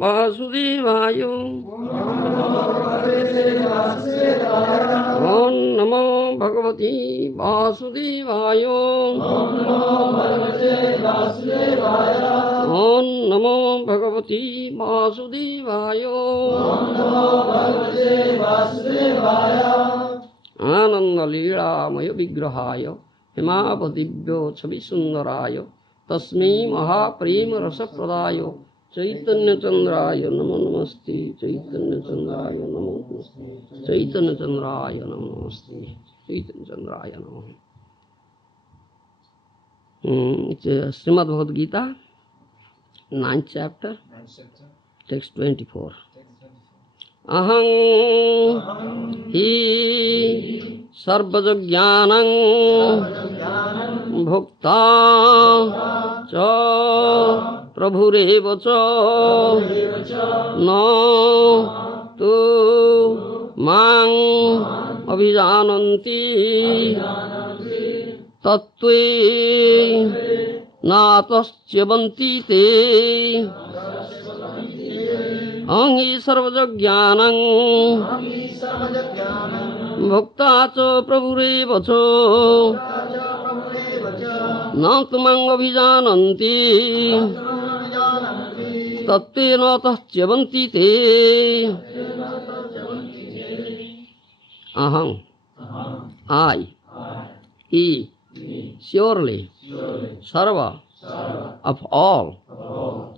वासुदेवाय ओम नमो भगवते वासुदेवाय ओम नमो भगवते वासुदेवाय आनंद लीलामय विग्रहाय हिमावदिव्यो छवि सुंदराय तस्मै महाप्रेम रसप्रदाय चैतन्य चंद्राय नमो नमस्ते चैतन्य चंद्राय नमो नमस्ते चैतन्य चंद्राय नमो नमस्ते चैतन्य चंद्राय नमो। Srimad Bhagavad Gita, 9th chapter, text 24. Aham hi sarvajagyanam bhukta cha prabhureva cha na tu mang abhijananti tattve nataschavanti te Angi sarvajagyanam bhukta cha prabhureva cha na tumang abhijananti tatte nataschavanti te. Aham, I, he, surely, sarva, of all,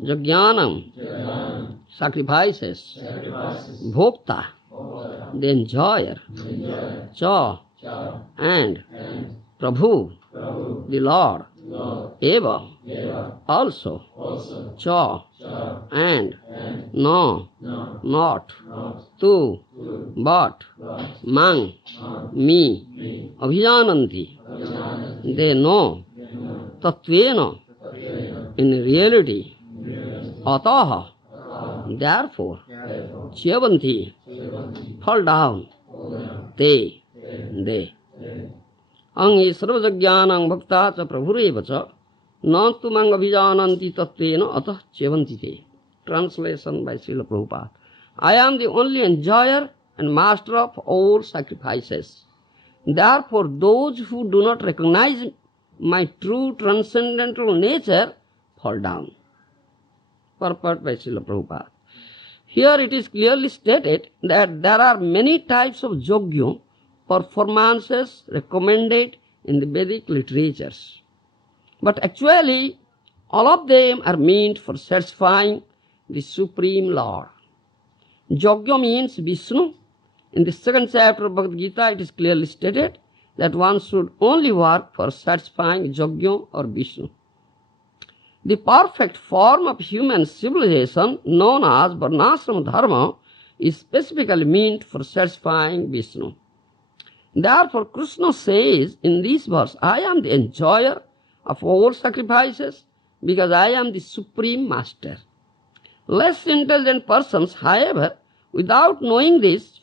jagyanam, sacrifices, bhokta, the enjoyer, cha, and Prabhu, the Lord, eva, also, cha, and no, not, tu, but, mang, me, abhijananti, they know, tattvena, in reality, ataha, therefore, chyavanti, fall down, they. Angi sarvajagyanam bhakta cha prabhureva cha na tumang abhijananti tattvena atah chyavanti te. Translation by Srila Prabhupada. I am the only enjoyer and master of all sacrifices. Therefore, those who do not recognize my true transcendental nature fall down. Purport by Srila Prabhupada. Here it is clearly stated that there are many types of yogya performances recommended in the Vedic literatures. But actually, all of them are meant for satisfying the Supreme Lord. Yogya means Vishnu. In the 2nd chapter of Bhagavad Gita, it is clearly stated that one should only work for satisfying Yogya or Vishnu. The perfect form of human civilization, known as Varnashrama Dharma, is specifically meant for satisfying Vishnu. Therefore, Krishna says in this verse, I am the enjoyer of all sacrifices because I am the Supreme Master. Less intelligent persons, however, without knowing this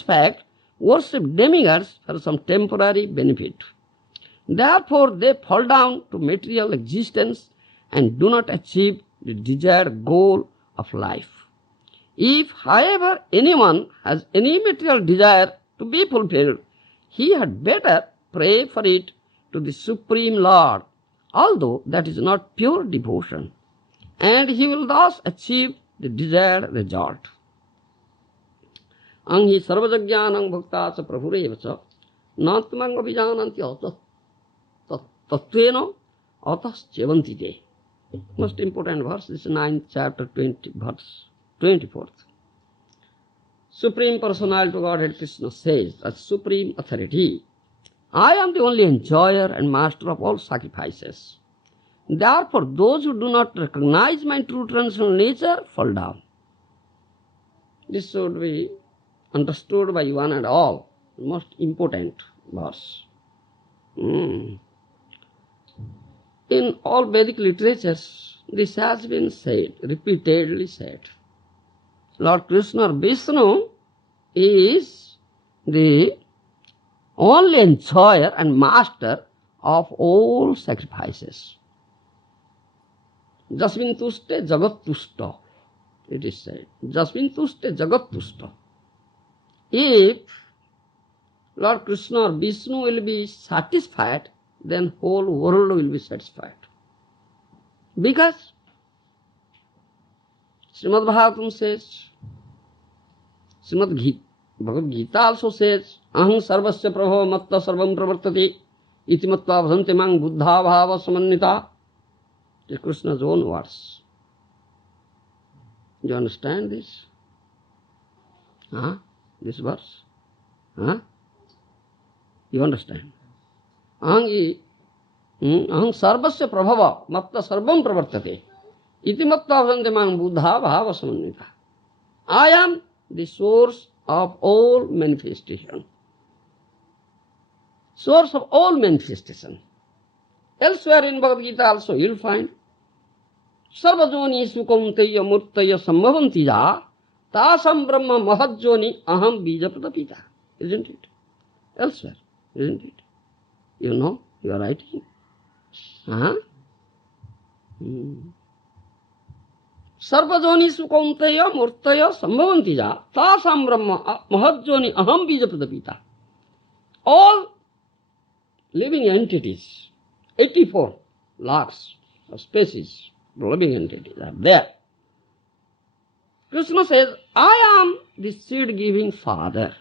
fact, worship demigods for some temporary benefit. Therefore, they fall down to material existence and do not achieve the desired goal of life. If, however, anyone has any material desire to be fulfilled, he had better pray for it to the Supreme Lord, although that is not pure devotion, and he will thus achieve the desired result. Anhi sarvajagyanam bhakta cha prabhureva cha natmang abhijananti tattvena atas chevanti te. Most important verse, this is 9th chapter, 20, verse 24th. Supreme Personality of Godhead Krishna says, as Supreme Authority, I am the only enjoyer and master of all sacrifices. Therefore, those who do not recognize my true transcendental nature fall down. This should be understood by one and all. Most important verse. In all Vedic literatures, this has been said, repeatedly said. Lord Krishna, Vishnu, is the only enjoyer and master of all sacrifices. Jasmin tuste jagat tusta. it is said, Jasmin tuste jagat tusta. If Lord Krishna or Vishnu will be satisfied, then whole world will be satisfied. Because Srimad Bhagavatam says, Bhagavad Gita also says, Aham sarvasya prabhava matta sarvam pravartati iti mattva bhajanti mang buddha bhava samannita. It is Krishna's own words. You understand this? This verse? You understand? Aham sarvasya prabhava matta sarvam pravartati iti mattva bhajanti mang buddha bhava samannita. I am the source of all manifestation. Source of all manifestation. Elsewhere in Bhagavad Gita also you will find Sarvajoni sukamtaya murtaya sambhavanti ja tasam brahma mahajjoni aham bija pratapita. Isn't it? Elsewhere, isn't it? You know, you are writing. Sarvajoni sukamtaya murtaya sambhavanti ja tasam brahma mahajjoni aham bija pratapita. All living entities, 84 lakhs of species, living entities are there. Krishna says, I am the seed-giving father.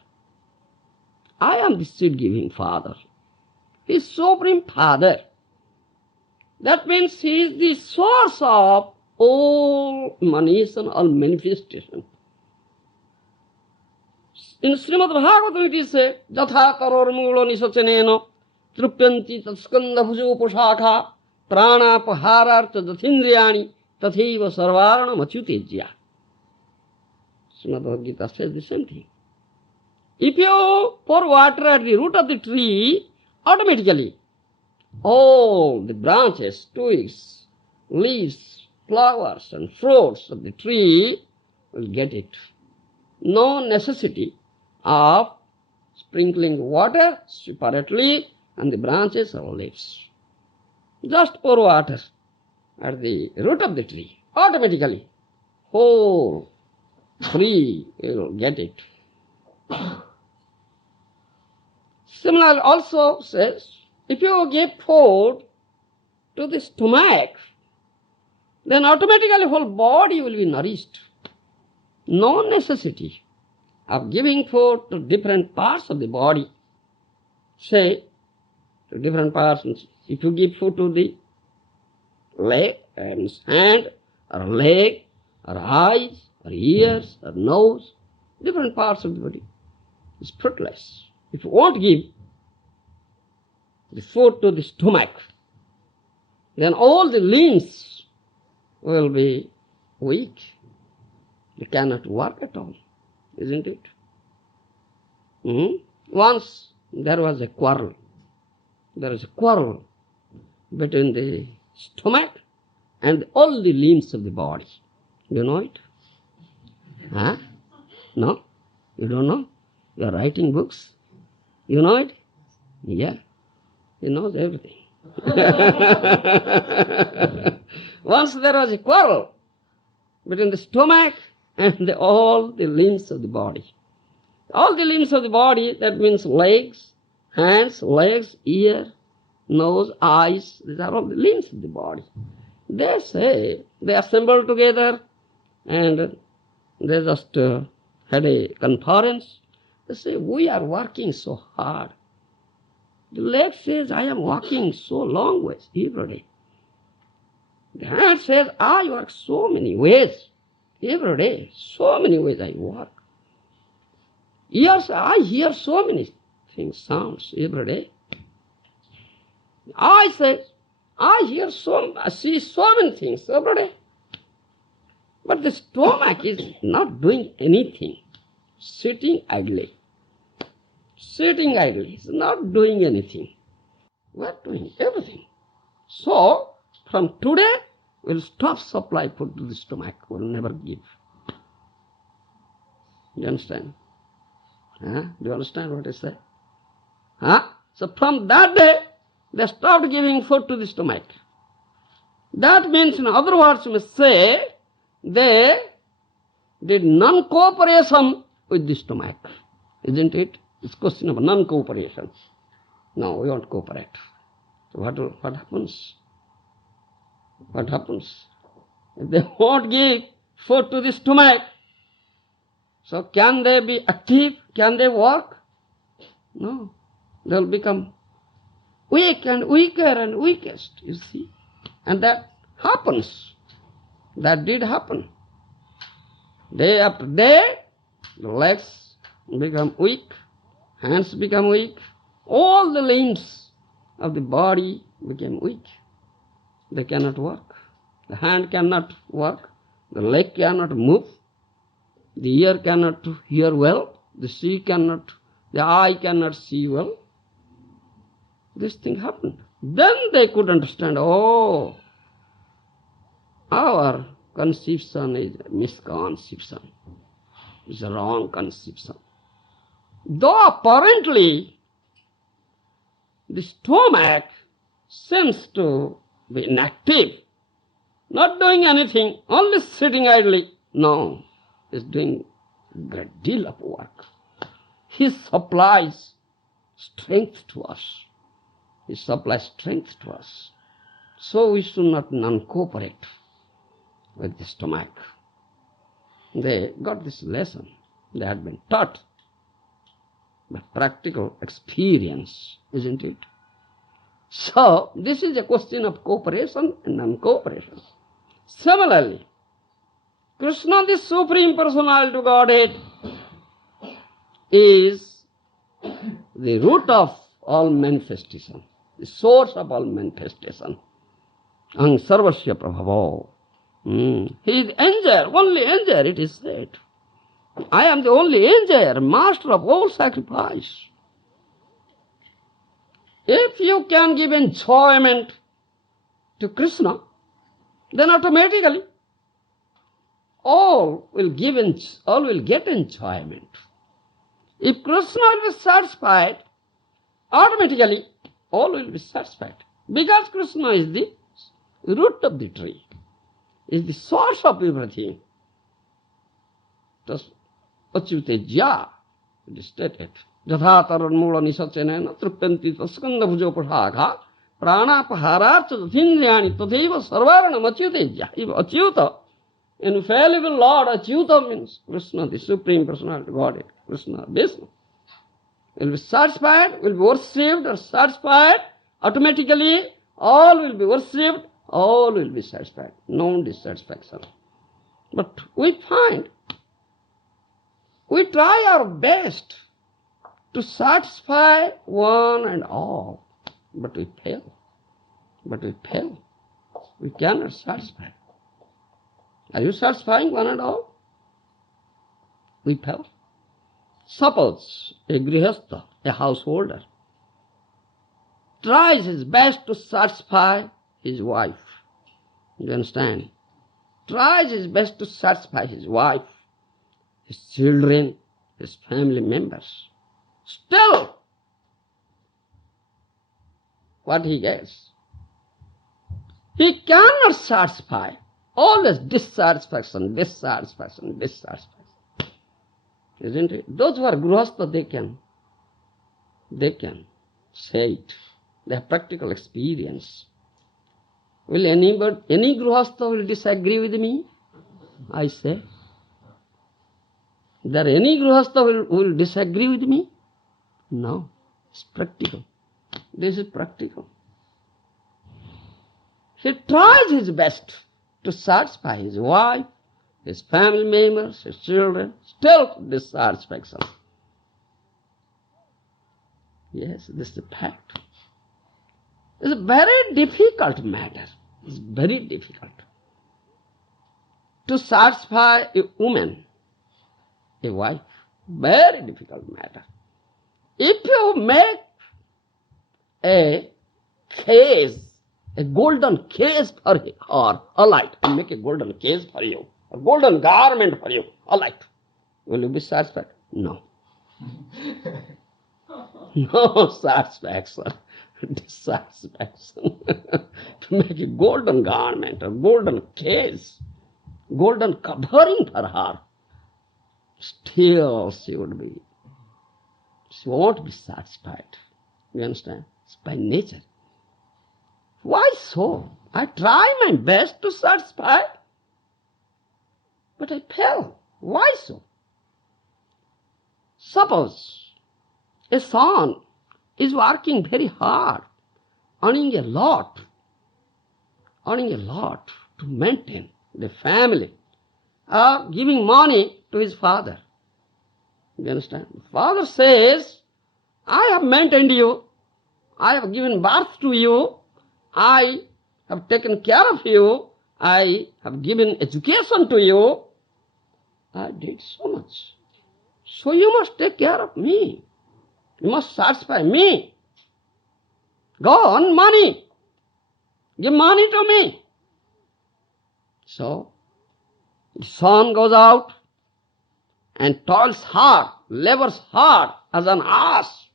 I am the seed-giving father. He is Supreme Father. That means he is the source of all emanation, all manifestation. In Srimad Bhagavatam it is said, Jatha karor mulo nisachaneno trupyanti tatskanda bhujo poshakha prana paharartha dathindriyani tathaiva sarvarana machyutejya. Srimad Bhagavad Gita says the same thing. If you pour water at the root of the tree, automatically all the branches, twigs, leaves, flowers and fruits of the tree will get it. No necessity of sprinkling water separately on the branches or leaves. Just pour water at the root of the tree. Automatically, whole tree will get it. Similarly, also says, if you give food to the stomach, then automatically whole body will be nourished. No necessity of giving food to different parts of the body. Say, to different parts. If you give food to the leg, and hand, or leg, or eyes, or ears, or nose, different parts of the body, it's fruitless. If you won't give the food to the stomach, then all the limbs will be weak. They cannot work at all, isn't it? Once there was a quarrel. There is a quarrel between the stomach and all the limbs of the body. You know it? No? You don't know? You are writing books. You know it? Yeah. He knows everything. Once there was a quarrel between the stomach and all the limbs of the body. All the limbs of the body, that means legs, hands, legs, ear, nose, eyes, these are all the limbs of the body. They say, they assembled together and they just had a conference. They say, we are working so hard. The leg says, I am walking so long ways every day. The hand says, I work so many ways every day. So many ways I work. Ears, I hear so many things, sounds every day. Eye says, I see so many things every day. But the stomach is not doing anything, sitting idly. Sitting idly is not doing anything. We are doing everything. So, from today, we'll stop supply food to the stomach. We'll never give. Do you understand? Do you understand what I say? So from that day, they stopped giving food to the stomach. That means, in other words, we say, they did non-cooperation with the stomach. Isn't it? It's question of non-cooperation. No, we won't cooperate. So what happens? What happens? If they won't give food to the stomach, so can they be active? Can they work? No. They'll become weak and weaker and weakest, you see. And that happens. That did happen. Day after day, the legs become weak, hands become weak, all the limbs of the body became weak. They cannot work. The hand cannot work, the leg cannot move, the ear cannot hear well, the eye cannot see well. This thing happened. Then they could understand, oh, our conception is a misconception. It's a wrong conception. Though apparently the stomach seems to be inactive, not doing anything, only sitting idly. No, it's doing a great deal of work. He supplies strength to us. He supplies strength to us. So we should not non-cooperate with the stomach. They got this lesson. They had been taught by practical experience, isn't it? So, this is a question of cooperation and non-cooperation. Similarly, Krishna, the Supreme Personality of Godhead, is the root of all manifestation, the source of all manifestation. Ang sarvasya prabhavo. He is enjoyer, only enjoyer, it is said. I am the only enjoyer, master of all sacrifice. If you can give enjoyment to Krishna, then automatically all will get enjoyment. If Krishna will be satisfied, automatically all will be satisfied. Because Krishna is the root of the tree, is the source of everything. Just achyutejya, it is stated. Jatha taranmula nisachenena trupyanti taskanda bhujopashakha pranapahararcha jathindriyani tatheva sarvaranam achyutejya. If achyuta, infallible Lord, achyuta means Krishna, the Supreme Personality of Godhead, Krishna, Vishnu, will be satisfied, will be worshipped or satisfied, automatically all will be worshipped, all will be satisfied, no dissatisfaction. But we find, we try our best to satisfy one and all, but we fail. We cannot satisfy. Are you satisfying one and all? We fail. Suppose a grihastha, a householder, tries his best to satisfy his wife. You understand? Tries his best to satisfy his wife, his children, his family members. Still, what he gets? He cannot satisfy. Always dissatisfaction. Isn't it? Those who are grihastha, they can say it. They have practical experience. Will any grihastha will disagree with me? I say. There any grihastha will disagree with me? No. It's practical. This is practical. He tries his best to satisfy his wife, his family members, his children, still dissatisfaction. Yes, this is a fact. It's a very difficult matter. It's very difficult to satisfy a woman, a wife. Very difficult matter. If you make a case, a golden case for her, a light, and make a golden case for you, a golden garment for you, a light, will you be satisfied? No. No satisfaction. Dissatisfaction. To make a golden garment, a golden case, golden covering for her, still she won't be satisfied. You understand? It's by nature. Why so? I try my best to satisfy, but I fail. Why so? Suppose a son is working very hard, earning a lot to maintain the family, or giving money to his father. You understand? The father says, I have maintained you, I have given birth to you, I have taken care of you, I have given education to you, I did so much. So you must take care of me. You must satisfy me. Go on, money. Give money to me. So, the son goes out and toils hard, labors hard as an ass.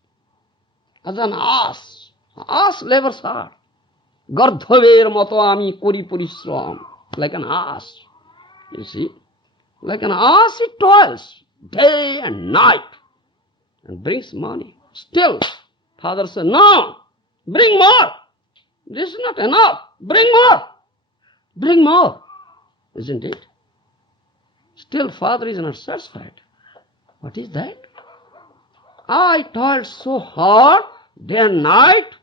As an ass. Ass labors hard. Gardhaver mato ami kori parishram. Like an ass. You see? Like an ass he toils day and night and brings money. Still, father said, no, bring more. This is not enough. Bring more. Bring more. Isn't it? Still, father is not satisfied. What is that? I toiled so hard, day and night,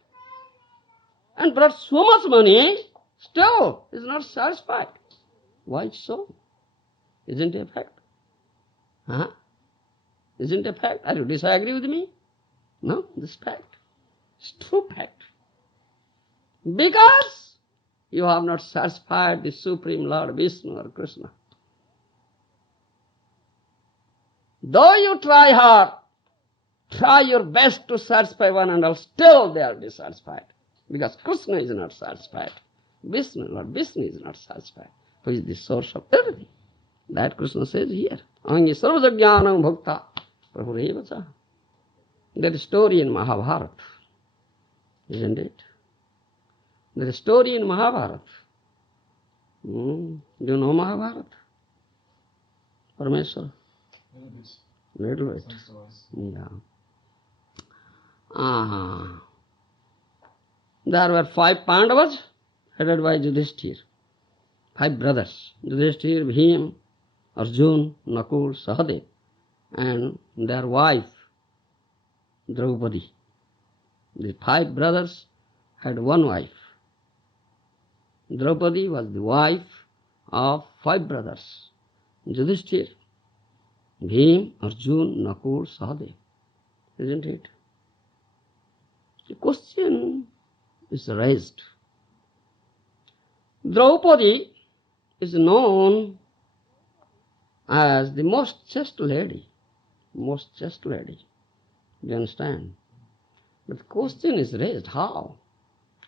and brought so much money, still is not satisfied. Why so? Isn't it a fact? Huh? Isn't it a fact? Are you disagree with me? No, this fact. It's true fact. Because you have not satisfied the Supreme Lord Vishnu or Krishna. Though you try hard, try your best to satisfy one and all, still they are dissatisfied. Because Krishna is not satisfied. Lord Vishnu is not satisfied. Who is the source of everything. That Krishna says here. Angi sarvajagyanam bhakta prabhurevacha. There is a story in Mahabharata. Isn't it? There is a story in Mahabharata. Do you know Mahabharata? Parameshwar? Little bit. Yeah. There were 5 Pandavas headed by Yudhishthir. 5 brothers. Yudhishthir, Bhim, Arjun, Nakul, Sahadev, and their wife, Draupadi. The 5 brothers had one wife. Draupadi was the wife of 5 brothers. Yudhishthir, Bhim, Arjun, Nakul, Sahadev. Isn't it? The question is raised. Draupadi is known as the most chaste lady. Most chaste lady. Do you understand? But the question is raised, how?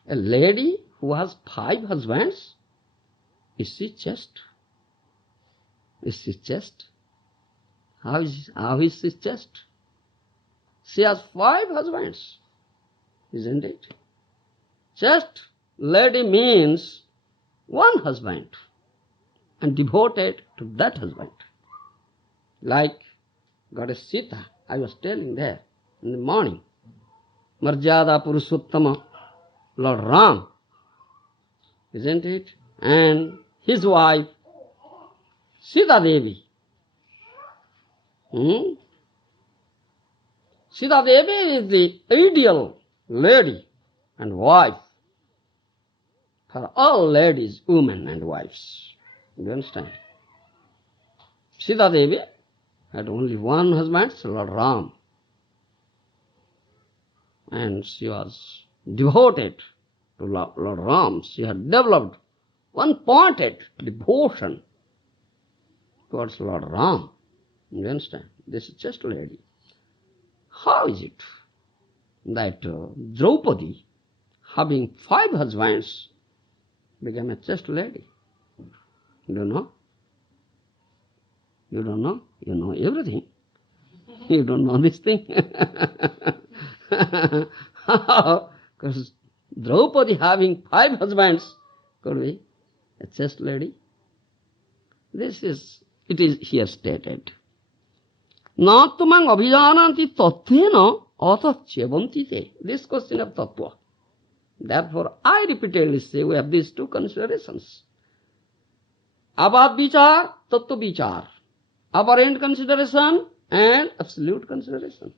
A lady who has 5 husbands, is she chaste? Is she chaste? How is she chaste? She has 5 husbands, isn't it? Chaste lady means one husband and devoted to that husband. Like Goddess Sita, I was telling there in the morning. Marjada Purushottama, Lord Ram, isn't it? And his wife, Sita Devi. Sita Devi is the ideal lady and wife for all ladies, women and wives. You understand? Sita Devi had only one husband, Lord Ram. And she was devoted to Lord Ram. She had developed one-pointed devotion towards Lord Ram. You understand? This is chaste lady. How is it that Draupadi, having 5 husbands, became a chaste lady? You don't know? You don't know? You know everything. You don't know this thing. How? Because Draupadi having 5 husbands could be a chaste lady. It is here stated. Na tumang abhijananti tattvena atachevanti te. This question of tattva. Therefore, I repeatedly say we have these two considerations. Abad vichar, tattva vichar. Apparent consideration and absolute consideration.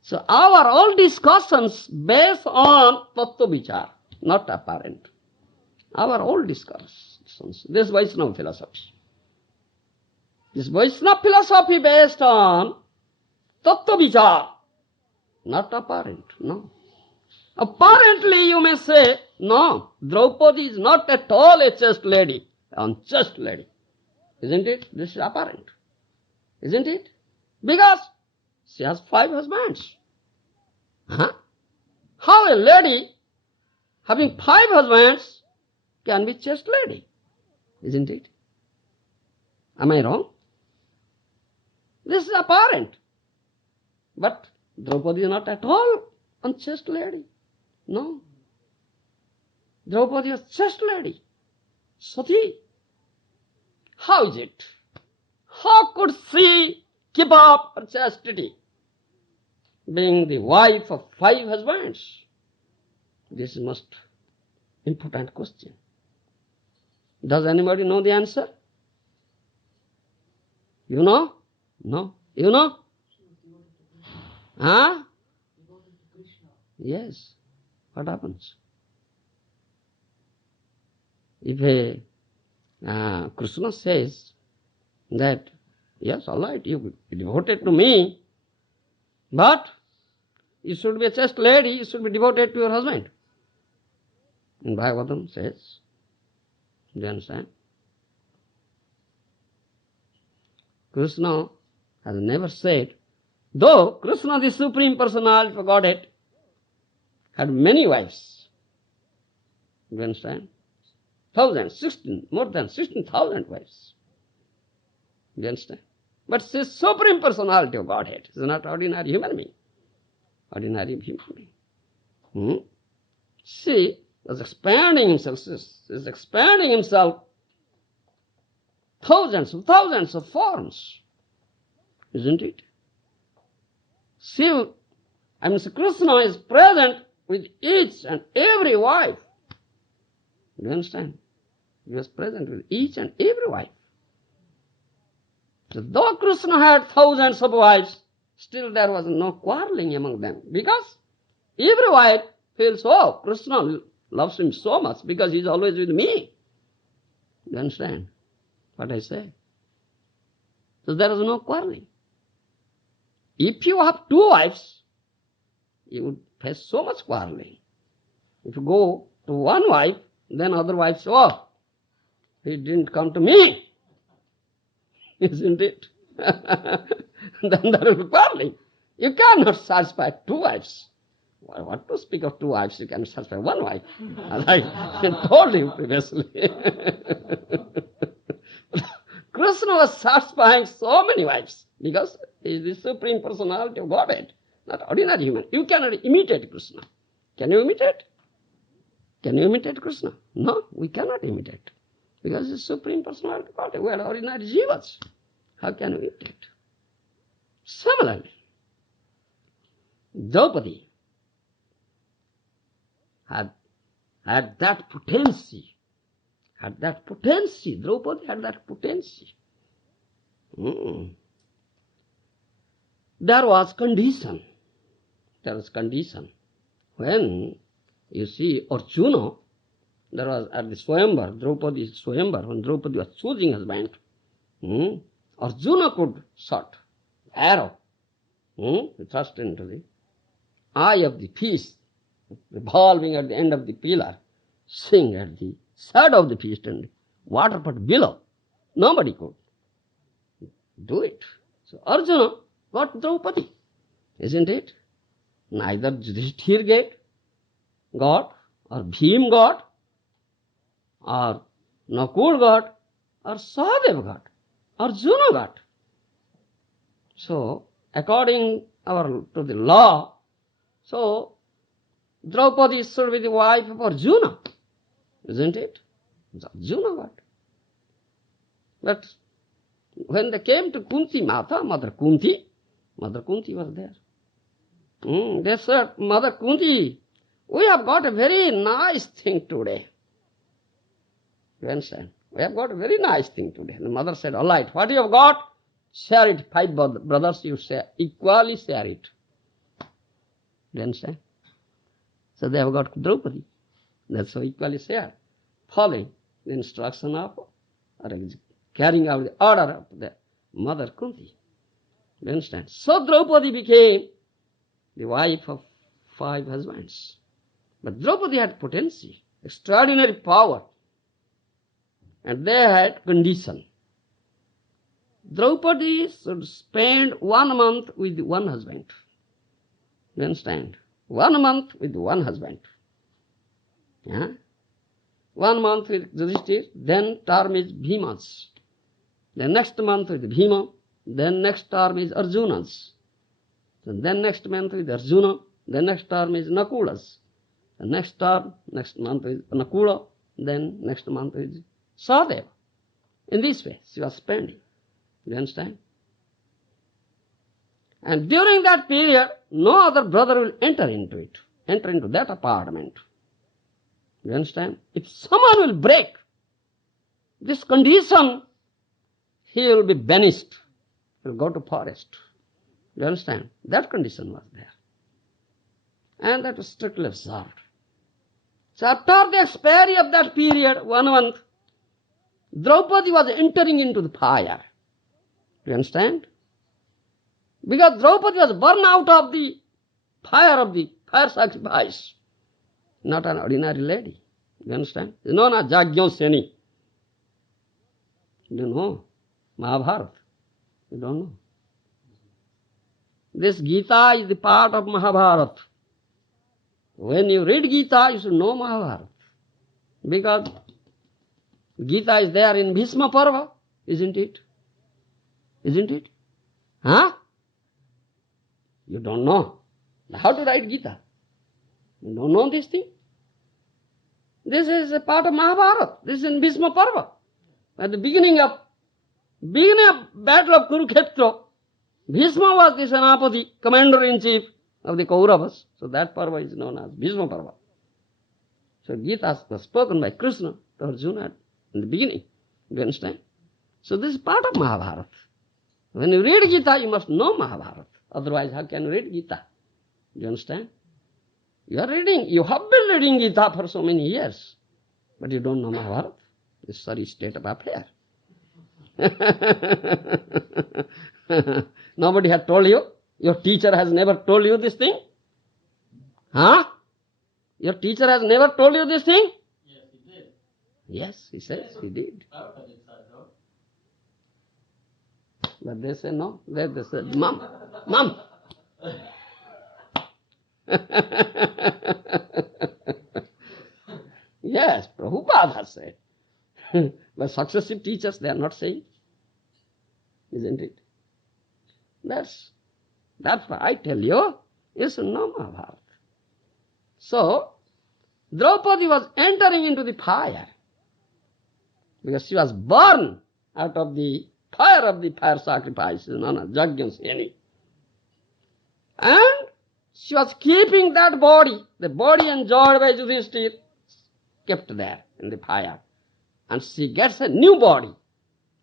So our all discussions based on tattva vichar, not apparent. Our all discussions, this Vaishnava philosophy. This Vaishnava philosophy based on tattva vichar, not apparent, no. Apparently you may say, no, Draupadi is not at all a chaste lady, unchaste lady. Isn't it? This is apparent. Isn't it? Because she has 5 husbands. Huh? How a lady having 5 husbands can be chaste lady? Isn't it? Am I wrong? This is apparent. But Draupadi is not at all unchaste lady. No. Draupadi is chaste lady. Sati. How is it? How could she keep up her chastity, being the wife of 5 husbands? This is most important question. Does anybody know the answer? You know? No. You know? Huh? Yes. What happens? If Krishna says that, yes, all right, you devoted to me, but you should be a chaste lady, you should be devoted to your husband. And Bhagavatam says, do you understand? Krishna has never said, though Krishna, the Supreme Personality of Godhead, had many wives. Do you understand? More than 16,000 wives. Do you understand? But she is Supreme Personality of Godhead. She is not ordinary human being. Ordinary human being. She was expanding himself. She is expanding himself thousands of forms. Isn't it? Krishna is present with each and every wife. Do you understand? He was present with each and every wife. So though Krishna had thousands of wives, still there was no quarreling among them. Because every wife feels, oh, Krishna loves him so much because he is always with me. Do you understand what I say? So there is no quarreling. If you have 2 wives, you would face so much quarreling. If you go to one wife, then other wives say, oh, he didn't come to me. Isn't it? Then there will be quarreling. You cannot satisfy 2 wives. What to speak of 2 wives? You can satisfy 1 wife. As I told you previously. Krishna was satisfying so many wives because he is the Supreme Personality of Godhead, not ordinary human. You cannot imitate Krishna. Can you imitate? Can you imitate Krishna? No, we cannot imitate. Because he is Supreme Personality of Godhead. We are ordinary jivas. How can we imitate? Similarly, Draupadi had that potency. Draupadi had that potency. There was condition. When you see Arjuna, there was at the Swayamvar, Draupadi's Swayamvar, when Draupadi was choosing husband, Arjuna could shot arrow, thrust into the eye of the feast, revolving at the end of the pillar, sing at the shadow of the feast and water pot below. Nobody could do it. So Arjuna got Draupadi, isn't it? Neither Yudhishthir got, or Bhim got, or Nakul got, or Sahadev got, Arjuna got. So, according to the law, so Draupadi should be the wife of Arjuna, isn't it? Arjuna got. But when they came to Kunti Mata, Mother Kunti, Mother Kunti was there. They said, Mother Kunti, we have got a very nice thing today. You understand? We have got a very nice thing today. The mother said, all right, what you have got? Share it. 5 brothers, you share, equally share it. You understand? So they have got Draupadi. That's how equally shared. Following the instruction of, or carrying out the order of the Mother Kunti. You understand? So Draupadi became the wife of 5 husbands. But Draupadi had potential, extraordinary power. And they had condition. Draupadi should spend 1 month with 1 husband. You understand? 1 month with 1 husband. Yeah? 1 month with Yudhishthir, then term is Bhima's. The next month with Bhima, then next term is Arjuna's. And then next month with Arjuna, the next term is Nakula's. The next month is Nakula, then next month is Sahadeva. In this way, she was spending. You understand? And during that period, no other brother will enter into that apartment. You understand? If someone will break this condition, he will be banished. He will go to forest. You understand? That condition was there. And that was strictly observed. So after the expiry of that period, 1 month, Draupadi was entering into the fire. You understand? Because Draupadi was burned out of the fire sacrifice. Not an ordinary lady. You understand? It's known as Jagyoseni. You don't know. Mahabharata. You don't know. This Gita is the part of Mahabharata. When you read Gita, you should know Mahabharata. Because Gita is there in Bhishma Parva, isn't it? Isn't it? Huh? You don't know. How to write Gita? You don't know this thing? This is a part of Mahabharata. This is in Bhishma Parva. At the beginning of battle of Kurukshetra, Bhishma was the Senapati, commander-in-chief of the Kauravas. So that Parva is known as Bhishma Parva. So Gita was spoken by Krishna to Arjuna in the beginning. Do you understand? So this is part of Mahabharata. When you read Gita, you must know Mahabharata. Otherwise, how can you read Gita? Do you understand? You have been reading Gita for so many years, but you don't know Mahabharata. This is sorry state of affair. Nobody had told you? Your teacher has never told you this thing? Huh? Your teacher has never told you this thing? Yes, he did. Yes, he says he did. No. But they say no. They say, Mom. Yes, Prabhupada has said. But successive teachers, they are not saying. Isn't it? That's why I tell you, it's no Mahabharata. So, Draupadi was entering into the fire because she was born out of the fire sacrifice, known as Jagyaseni. And she was keeping that body, the body enjoyed by Yudhishthir, kept there in the fire. And she gets a new body.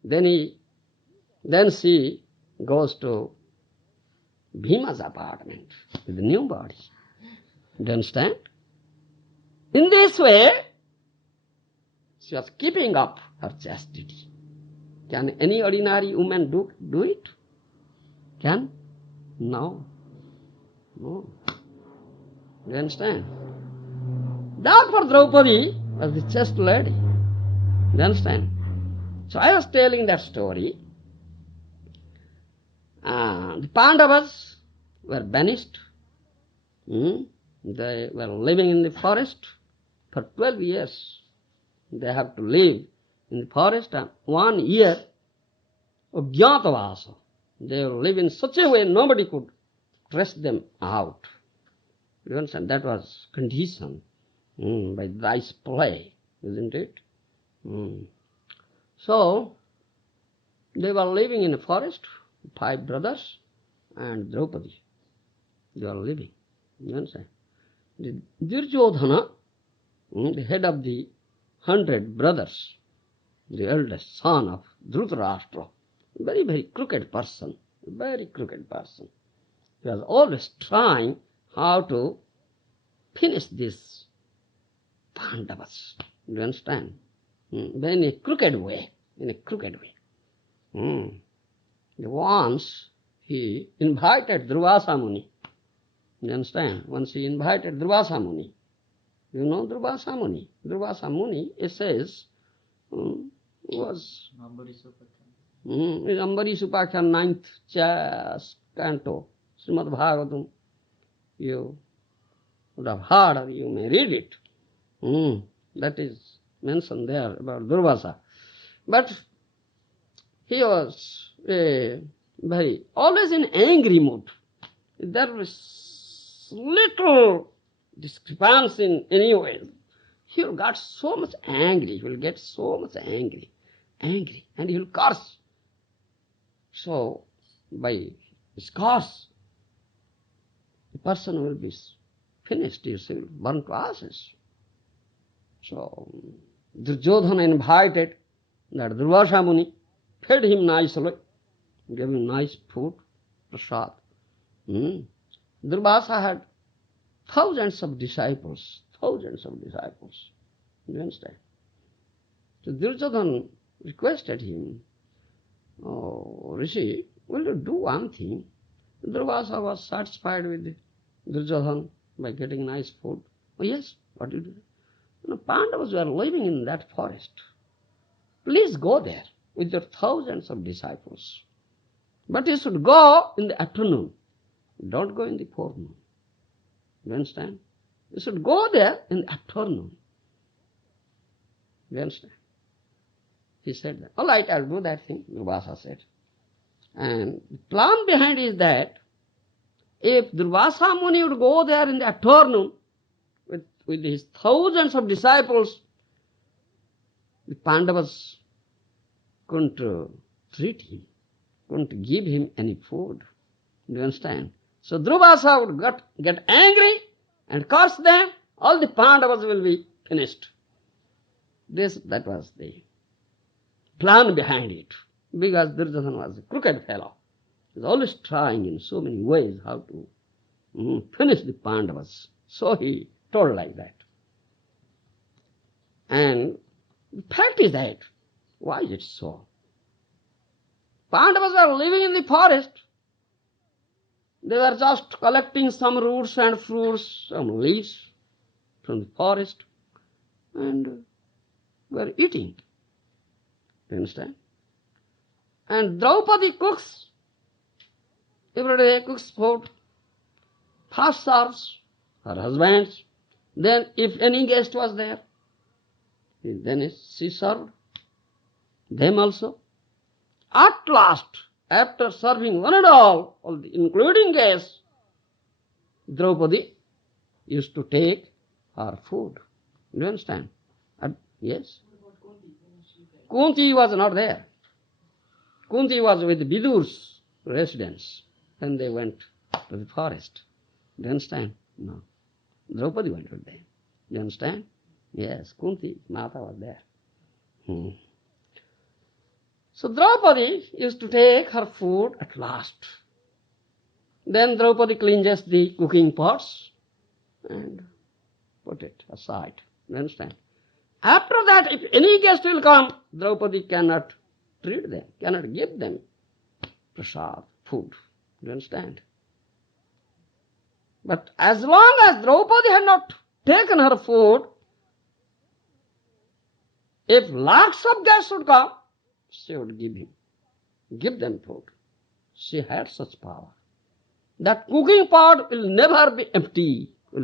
Then she goes to Bhima's apartment with a new body. Do you understand? In this way, she was keeping up her chastity. Can any ordinary woman do it? Can? No. No. Do you understand? That for Draupadi was the chaste lady. Do you understand? So I was telling that story. The Pandavas were banished. They were living in the forest for 12 years. They have to live in the forest, and 1 year of Jnatavasa. They will live in such a way nobody could trace them out. You understand? That was conditioned by dice play, isn't it? So, they were living in a forest, 5 brothers, and Draupadi. They are living. You understand? The Duryodhana, the head of the 100 brothers, the eldest son of Dhritarashtra, very, very crooked person, very crooked person. He was always trying how to finish this Pandavas. You understand? But in a crooked way. Once he invited Durvasa Muni. You understand? Once he invited Durvasa Muni. You know Durvasa Muni? Durvasa Muni, it says, was Ambarish Upakhyan, 9th canto, Srimad Bhagavatam. You would have heard or you may read it. That is mentioned there about Durvasa. But he was very always in angry mood. There was little discrepancy in any way. He will get so much angry, and he will curse. So, by his curse, the person will be finished, he will burn to ashes. So, Duryodhana invited that Durvasa Muni, fed him nicely, gave him nice food, prasad. Durvasa had thousands of disciples. You understand? So Duryodhana requested him, "Oh, Rishi, will you do one thing?" Durvasa was satisfied with Duryodhana by getting nice food. "Oh yes, what do you do?" Pandavas were living in that forest. Please go there with your thousands of disciples. But you should go in the afternoon. Don't go in the forenoon. You understand? You should go there in the afternoon. You understand? He said that. All right, I'll do that thing, Durvasa said. And the plan behind is that if Durvasa Muni would go there in the afternoon with his thousands of disciples, the Pandavas couldn't treat him, couldn't give him any food. Do you understand? So Durvasa would get angry and curse them, all the Pandavas will be finished. That was the plan behind it, because Duryodhana was a crooked fellow. He was always trying in so many ways how to finish the Pandavas. So he told like that. And the fact is that, why is it so? Pandavas were living in the forest. They were just collecting some roots and fruits, some leaves from the forest, and were eating. You understand? And Draupadi cooks. Every day cooks food. First serves her husbands. Then if any guest was there, then she served them also. At last, after serving one and all including guests, Draupadi used to take her food. Do you understand? Yes? Kunti was not there. Kunti was with Vidur's residence when they went to the forest. Do you understand? No. Draupadi went with them. Do you understand? Yes, Kunti, Mata was there. So Draupadi used to take her food at last. Then Draupadi cleanses the cooking pots and put it aside. You understand? After that, if any guest will come, Draupadi cannot treat them, cannot give them prasad, food. You understand? But as long as Draupadi had not taken her food, if lakhs of guests would come, she would give them food. She had such power. That cooking pot will never be empty. Do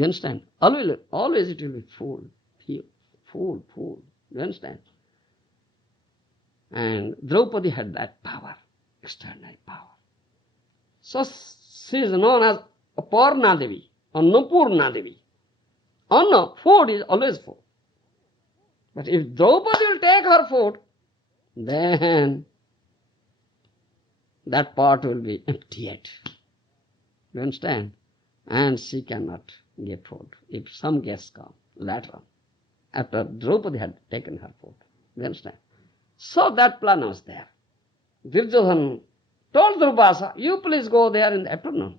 you understand? Always it will be full. Do you understand? And Draupadi had that power, extraordinary power. So she is known as Aparna Devi, Annapurna Devi. Anna, food is always full. But if Draupadi will take her food, then that pot will be emptied. You understand? And she cannot get food if some guests come later on, after Draupadi had taken her food. You understand? So that plan was there. Duryodhana told Durvasa, you please go there in the afternoon.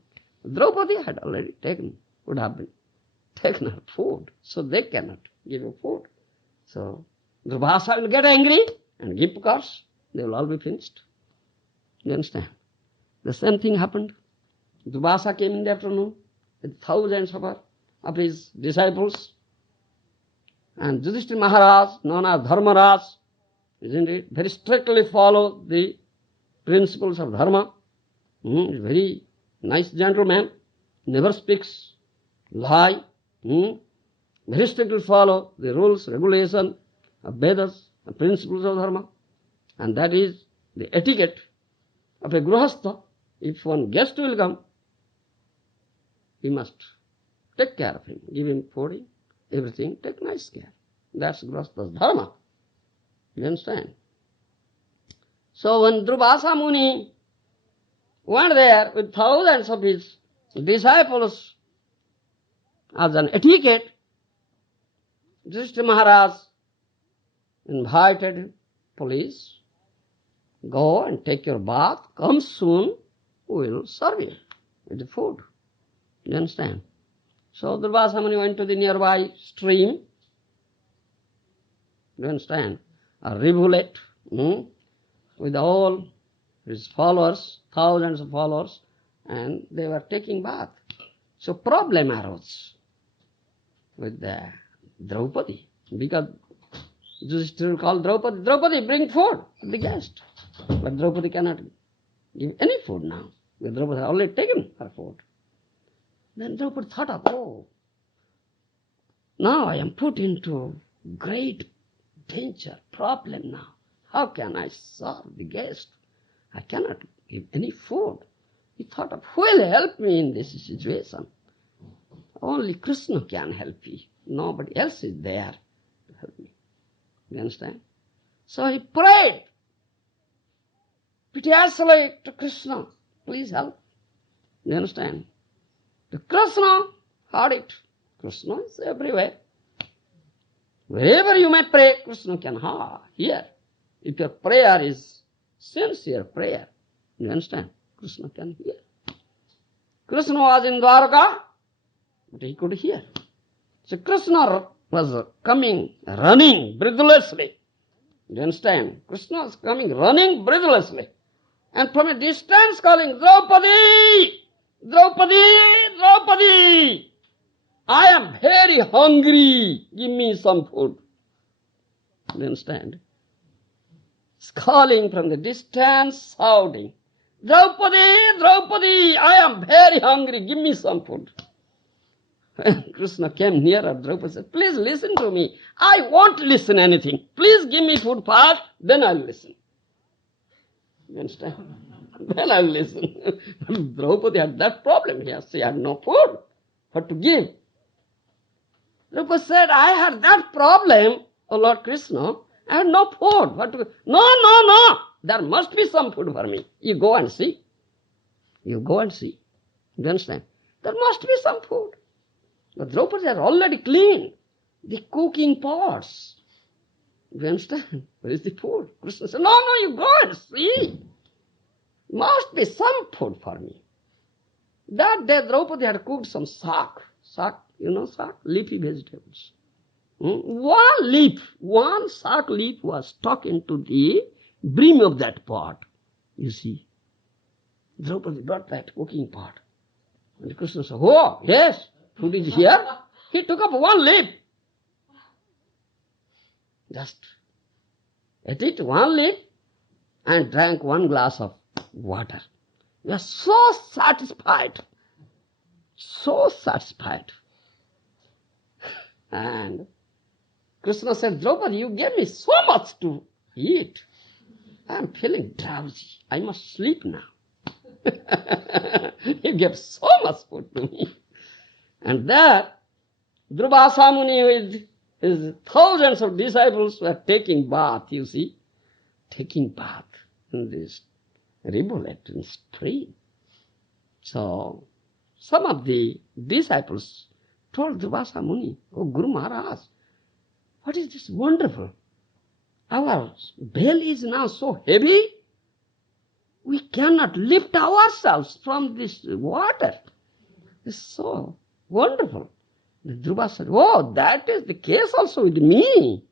Draupadi had already would have been taken her food, so they cannot give you food. So Durvasa will get angry and give curse. They will all be finished. You understand? The same thing happened. Durvasa came in the afternoon with thousands of his disciples. And Yudhishthira Maharaj, known as Dharmaraj, isn't it? Very strictly follow the principles of dharma. He's a very nice gentleman, never speaks lie. Very strictly follow the rules, regulation of Vedas, the principles of dharma. And that is the etiquette of a grihastha. If one guest will come, he must take care of him, give him food, everything, take nice care. That's grihastha's dharma. You understand? So when Durvasa Muni went there with thousands of his disciples as an etiquette, Yudhishthira Maharaj invited him, please go and take your bath, come soon, we will serve you with the food. You understand? So Durvasa Muni went to the nearby stream, you understand, a rivulet, with all his followers, thousands of followers, and they were taking bath. So problem arose with the Draupadi, because Yudhishthira called Draupadi, Draupadi, bring food to the guest. But Draupadi cannot give any food now, because Draupadi had already taken her food. Then Draupadi thought of, oh, now I am put into great danger, problem now. How can I serve the guest? I cannot give any food. He thought of, who will help me in this situation? Only Krishna can help me. Nobody else is there to help me. You understand? So he prayed piteously to Krishna, please help. You understand? The Krishna heard it. Krishna is everywhere. Wherever you may pray, Krishna can hear. If your prayer is sincere prayer, you understand? Krishna can hear. Krishna was in Dwaraka, but he could hear. So Krishna was coming, running breathlessly. You understand? Krishna was coming, running breathlessly. And from a distance calling, Draupadi! Draupadi! Draupadi! I am very hungry. Give me some food. You understand? He's calling from the distance, shouting, Draupadi! Draupadi! I am very hungry. Give me some food. When Krishna came nearer, Draupadi said, please listen to me. I won't listen anything. Please give me food first, then I'll listen. You understand? Then I'll listen. Draupadi had that problem here. She had no food for to give. Draupadi said, I had that problem, O Lord Krishna. I had no food. What to... No. There must be some food for me. You go and see. You go and see. You understand? There must be some food. But Draupadi had already cleaned the cooking pots. You understand? Where is the food? Krishna said, no, you go and see. Must be some food for me. That day Draupadi had cooked some sak. Sak, you know sak? Leafy vegetables. One sak leaf was stuck into the brim of that pot. You see. Draupadi brought that cooking pot. And Krishna said, oh, yes, food is here. He took up one leaf. Just ate it, one leaf, and drank one glass of water. We are so satisfied. So satisfied. And Krishna said, Draupadi, you gave me so much to eat. I am feeling drowsy. I must sleep now. You gave so much food to me. And there, Durvasa Muni with his thousands of disciples were taking bath, you see. Taking bath in this rivulet and stream. So, some of the disciples told Durvasa Muni, "Oh, Guru Maharaj, what is this wonderful? Our belly is now so heavy, we cannot lift ourselves from this water. It's so wonderful." The Dhruva said, "Oh, that is the case also with me.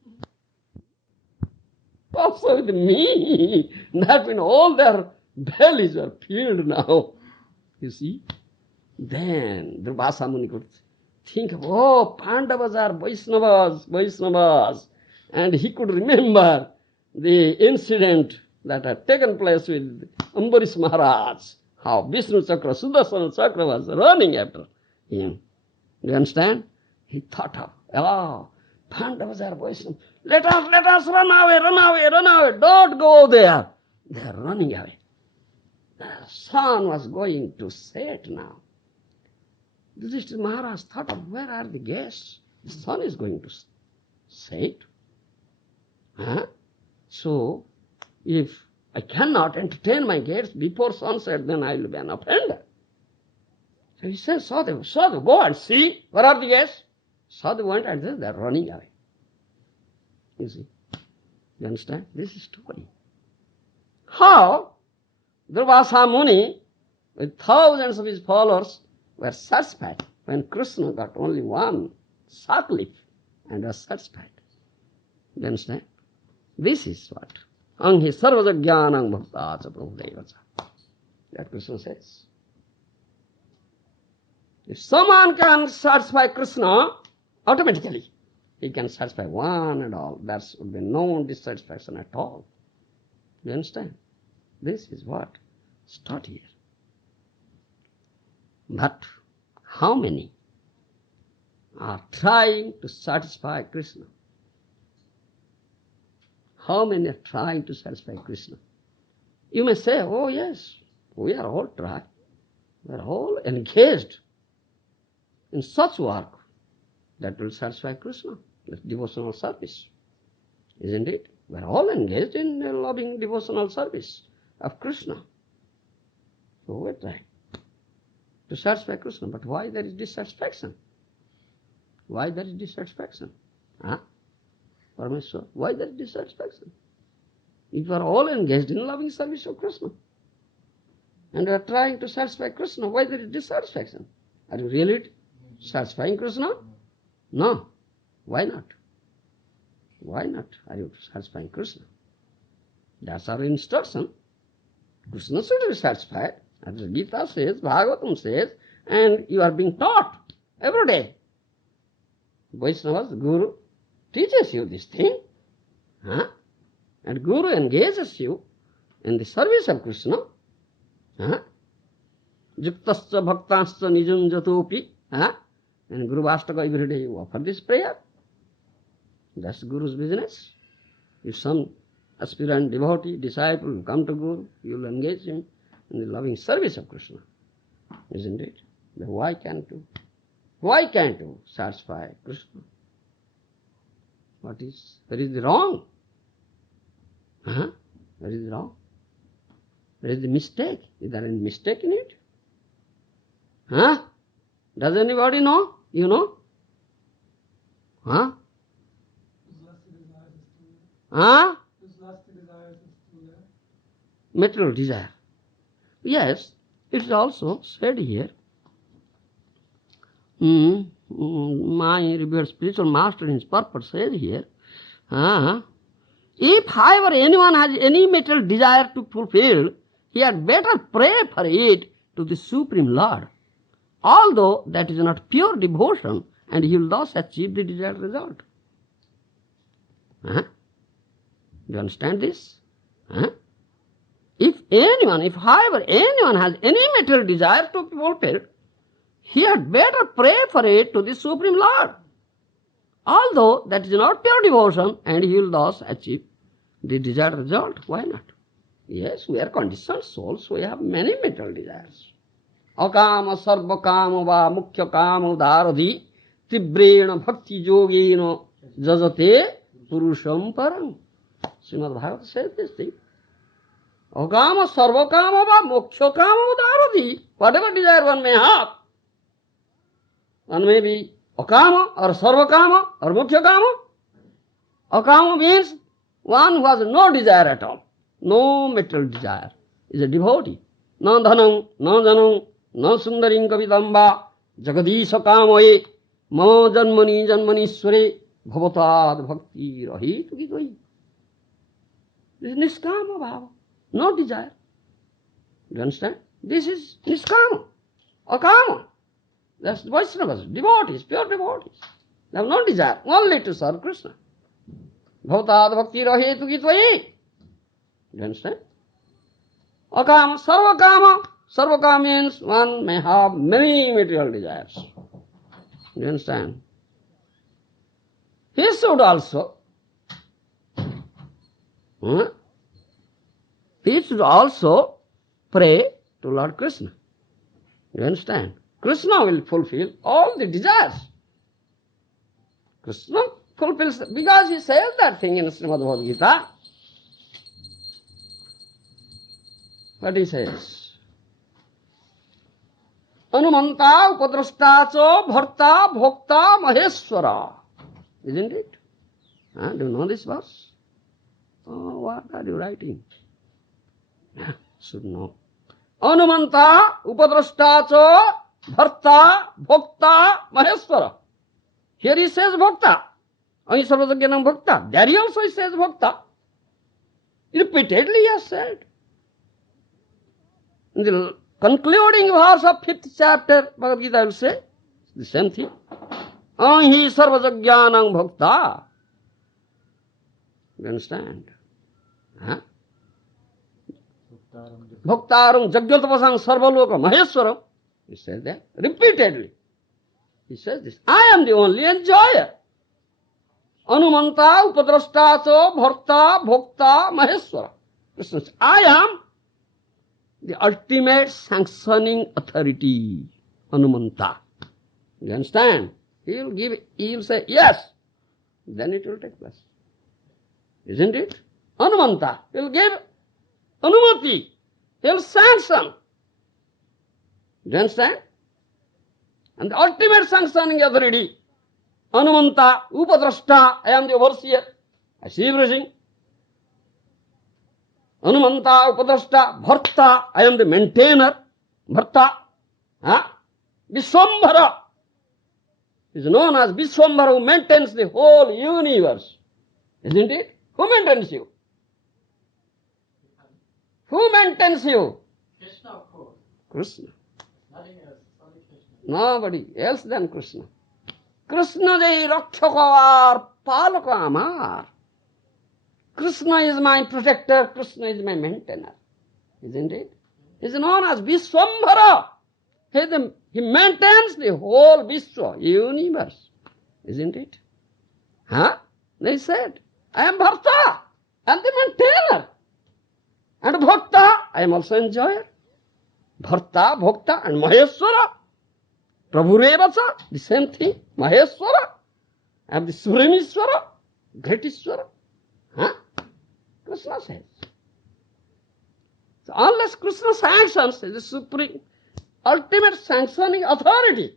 Also with me. That when all their bellies are filled now." You see? Then Dhruva Muni could think of, oh, Pandavas are Vaishnavas. And he could remember the incident that had taken place with Ambarish Maharaj, how Vishnu Chakra, Sudarsana Chakra was running after him. Do you understand? He thought of, oh, Pandavas are Vaishnavas. Let us run away. Don't go there. They are running away. The sun was going to set now. Yudhishthira Maharaj thought of, where are the guests? The sun is going to set. Huh? So, if I cannot entertain my guests before sunset, then I will be an offender. So he said, Sadhu, go and see, where are the guests? Sadhu went and said, they are running away. You see? You understand? This is story. How Durvasa Muni, with thousands of his followers, were satisfied when Krishna got only one sak leaf and was satisfied. You understand? This is what Anghi sarvaja jnanam bhaktacha prabhudevacha. That Krishna says. If someone can satisfy Krishna, automatically he can satisfy one and all. There would be no dissatisfaction at all. You understand? This is what is taught here. But how many are trying to satisfy Krishna? How many are trying to satisfy Krishna? You may say, oh yes, we are all trying. We are all engaged in such work that will satisfy Krishna. That's devotional service. Isn't it? We are all engaged in a loving devotional service of Krishna. So we are trying to satisfy Krishna. But why there is dissatisfaction? Why there is dissatisfaction? Huh? Parameshwar, why there is dissatisfaction? If we are all engaged in loving service of Krishna and we are trying to satisfy Krishna, why there is dissatisfaction? Are you really satisfying Krishna? No. Why not? Why not are you satisfying Krishna? That's our instruction. Krishna should be satisfied. As the Gita says, Bhagavatam says, and you are being taught every day. Vaishnavas, Guru teaches you this thing. Huh? And Guru engages you in the service of Krishna. Huh? Yuktascha bhaktascha nijunjatopi. Huh? And Guru Vastaka every day you offer this prayer. That's Guru's business. If some aspirant devotee, disciple will come to Guru, you will engage him in the loving service of Krishna. Isn't it? But why can't you? Why can't you satisfy Krishna? Where is the wrong? Huh? Where is the wrong? Where is the mistake? Is there any mistake in it? Huh? Does anybody know? You know? Huh? Huh? Material desire. Yes, it is also said here. My revered spiritual master in his purport says here, if however anyone has any material desire to fulfill, he had better pray for it to the Supreme Lord, although that is not pure devotion, and he will thus achieve the desired result. Do you understand this? If however anyone has any material desire to fulfill, he had better pray for it to the Supreme Lord, although that is not pure devotion, and he will thus achieve the desired result. Why not? Yes, we are conditioned souls, we have many material desires. Akama sarva kama va mukhya kama udaradhi tibrena bhakti yogena jajate purusham parang. Srimad Bhagavatam says this thing. Akama, sarvakama, va mokshakama, udarati. Whatever desire one may have, one may be akama or sarvakama or mokshakama. Akama means one who has no desire at all, no material desire, is a devotee. Na dhanam, na janam, na sundaring kavidamba, jagadisha kamaye, mama janmani janmanishware, bhavatad bhakti rahi tu ki koi. This is niskama bhava, no desire. You understand? This is niskama, akama. That's Vaishnavas, devotees, pure devotees. They have no desire, only to serve Krishna. Bhavatad bhakti rahi tu ki tvai. You understand? Akama, sarvakama. Sarvakama means one may have many material desires. You understand? He should also pray to Lord Krishna. You understand? Krishna will fulfill all the desires. Krishna fulfills, because he says that thing in Srimad Bhagavad Gita. What he says? Anumanta upadrashta bharta bhokta maheshwara. Isn't it? Do you know this verse? Oh, what are you writing? Should know. Anumanta upadrashta bharta bhokta maheshwara. Here he says bhokta. Ahi sarvajagyanam bhokta. There he also says bhokta. Repeatedly he has said. In the concluding verse of 5th chapter, Bhagavad Gita will say the same thing. Ahi sarvajagyanam bhokta. You understand? Bhoktaram jagyatapasang sarvaloka maheswaram. He says that repeatedly. He says this. I am the only enjoyer. Anumanta upadrashtacho bharta bhokta maheswara. Krishna says, I am the ultimate sanctioning authority. Anumanta. You understand? He will say yes. Then it will take place. Isn't it? Anumanta. He will give anumati. He will sanction. You understand? And the ultimate sanctioning authority, Anumanta, Upadrashta, I am the overseer. I see everything. Anumanta, Upadrashta, Bharta, I am the maintainer. Bharta. Vishwambhara is known as Vishwambhara, who maintains the whole universe. Isn't it? Who maintains you? Who maintains you? Krishna, of course. Krishna. Nothing else. Only Krishna. Nobody else than Krishna. Krishna jai rakshaka palaka amar. Krishna is my protector, Krishna is my maintainer. Isn't it? He is known as Vishwambhara. He maintains the whole Vishwa, universe. Isn't it? They said, I am Bharta, I am the maintainer. And Bhakta, I am also enjoyer. Bharta, Bhakta and Maheshwara. Prabhurevacha, the same thing. Maheshwara. I am the Supreme Ishwara, Great Ishwara. Krishna says. So unless Krishna sanctions, the supreme, ultimate sanctioning authority,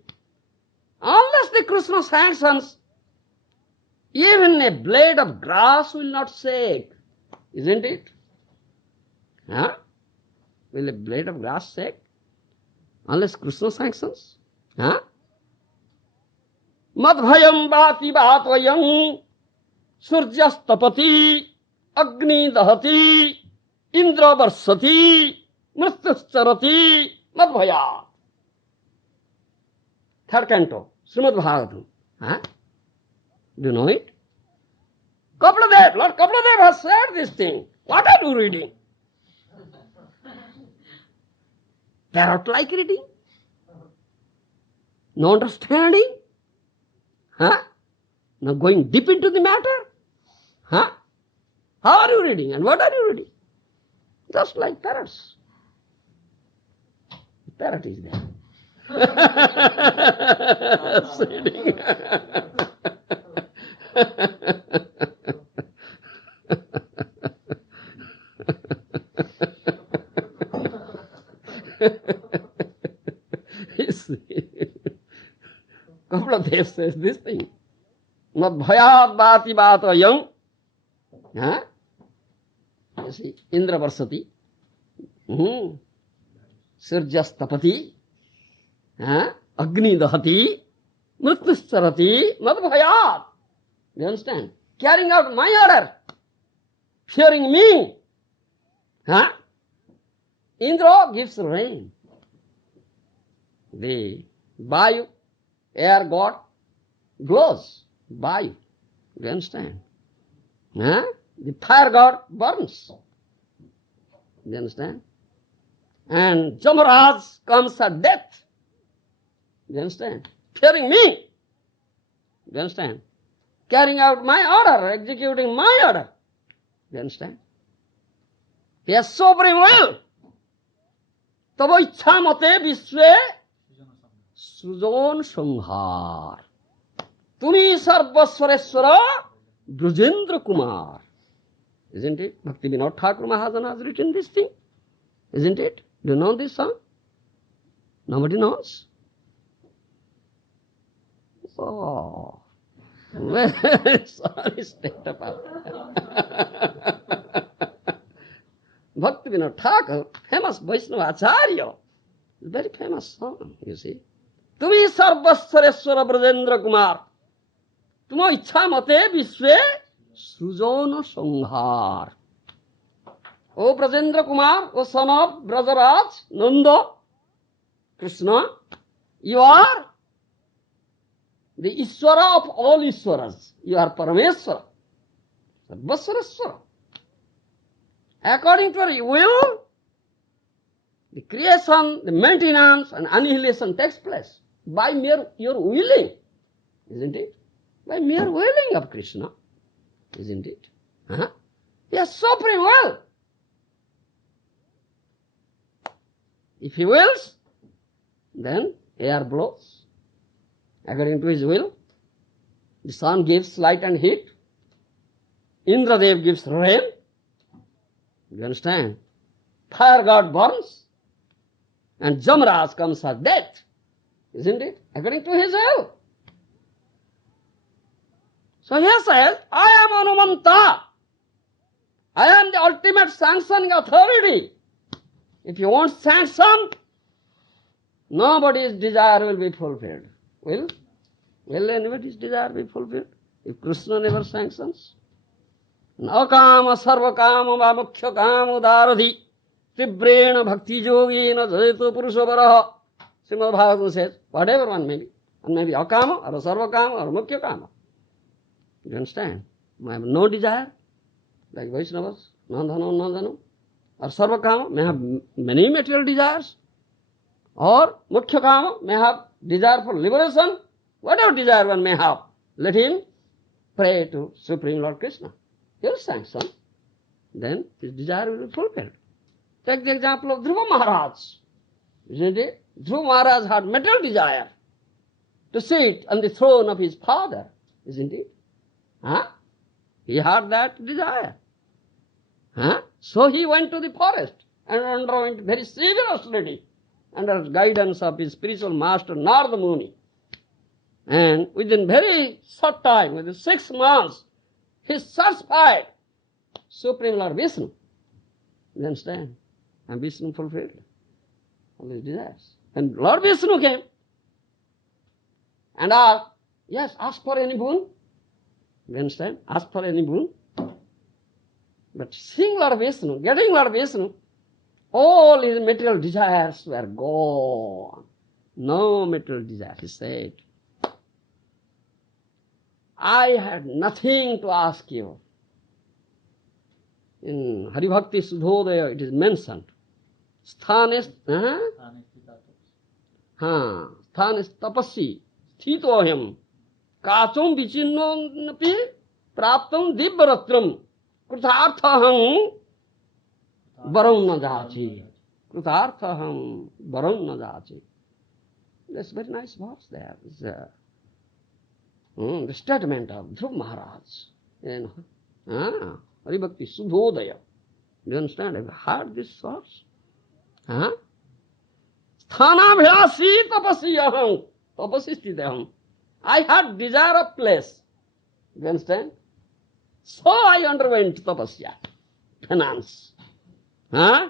unless the Krishna sanctions, even a blade of grass will not shake. Isn't it? Will a blade of grass shake? Unless Krishna sanctions? Madbhayam bhati bhatvayam surjastapati agni dahati indra varsati mrityascharati madbhayat. Third canto, Srimad Bhagavatam. Do you know it? Kapladev, Lord Kapladev has said this thing. What are you reading? Parrot-like reading? No understanding? Now going deep into the matter? How are you reading and what are you reading? Just like parrots. The parrot is there. Reading. You see, couple of days says this thing. Mad bhayat bhati bhatayam. Huh? You see, Indra Varsati. Surjastapati. Huh? Agni dahati. Mrityustarati. Mad bhayat. You understand? Carrying out my order. Fearing me. Huh? Indra gives rain. The Vayu, air god, glows. Vayu. You understand? Huh? The fire god burns. You understand? And Jamaraj comes at death. You understand? Fearing me. You understand? Carrying out my order, executing my order. You understand? He has sovereign will. Tabo ichha mate visve sujon sanghar. Tumi sarvaswareswara Brajendra Kumar. Isn't it? Bhakti Vinod Thakur Maharaja has written this thing. Isn't it? Do you know this song? Nobody knows? Oh. Sorry, state of Bhakti Vinod Thakur, famous Vaishnava Acharya, very famous song, you see. Tumi sarvaswareswara Brajendra Kumar. Tumo ichha mate visve sujona sanghar. O Brajendra Kumar, O son of Brajaraj, Nanda, Krishna, you are the Ishwara of all Ishwaras. You are Parameswara, Sarvaswareswara. According to your will, the creation, the maintenance and annihilation takes place by mere your willing, isn't it? By mere willing of Krishna, isn't it? Huh? He has supreme will. If he wills, then air blows. According to his will, the sun gives light and heat. Indradev gives rain. You understand? Fire god burns. And Jamaraj comes as death. Isn't it? According to his will. So he says, I am Anumanta. I am the ultimate sanctioning authority. If you want sanction, nobody's desire will be fulfilled. Will anybody's desire be fulfilled if Krishna never sanctions? Akama sarvakama va mukhya kama udaradhi tibrena bhakti yogena jayetu purushavaraha. Srimad Bhagavatam says, whatever one may be akama or sarvakama or mukhya kama. You understand? I have no desire, like Vaishnavas, nandhano, or sarvakama may have many material desires, or mukhya kama may have desire for liberation. Whatever desire one may have, let him pray to Supreme Lord Krishna. He'll sanction. Then his desire will be fulfilled. Take the example of Dhruva Maharaj. Isn't it? Dhruva Maharaj had material desire to sit on the throne of his father. Isn't it? Huh? He had that desire. Huh? So he went to the forest and underwent very severe study under guidance of his spiritual master Narada Muni. And within very short time, within 6 months, he satisfied Supreme Lord Vishnu. You understand? And Vishnu fulfilled all his desires. And Lord Vishnu came and asked for any boon. You understand? Asked for any boon. But seeing Lord Vishnu, getting Lord Vishnu, all his material desires were gone. No material desire, he said. I had nothing to ask you. In Hari Bhakti Sudhodaya it is mentioned. Sthanes tapassi sthitoham kacham vichinnonapi praptam divyaratram krutharthaham varam na jachi. Krutharthaham varam na jachi. That's a very nice verse there. It's the statement of Dhruva Maharaj. Hari Bhakti Sudhodaya. Do you understand? Have you heard this verse? Huh? Sthanabhyasi tapasiyaham. Tapasistidaham. I had desire of place. You understand? So I underwent tapasya, penance. Huh?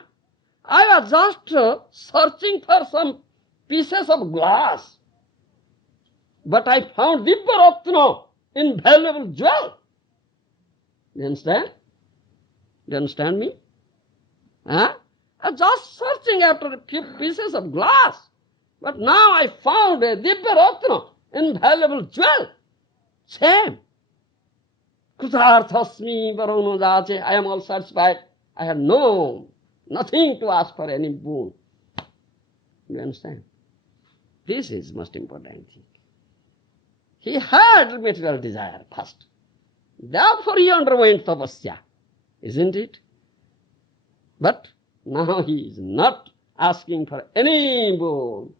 I was just searching for some pieces of glass. But I found Dibbaratna, invaluable jewel. You understand? You understand me? Huh? I was just searching after a few pieces of glass. But now I found a Dibbaratna, invaluable jewel. Same. Kutarthasmi varano jache. I am all satisfied. I have nothing to ask for any boon. You understand? This is most important thing. He had material desire first. Therefore he underwent tapasya, isn't it? But now he is not asking for any boon.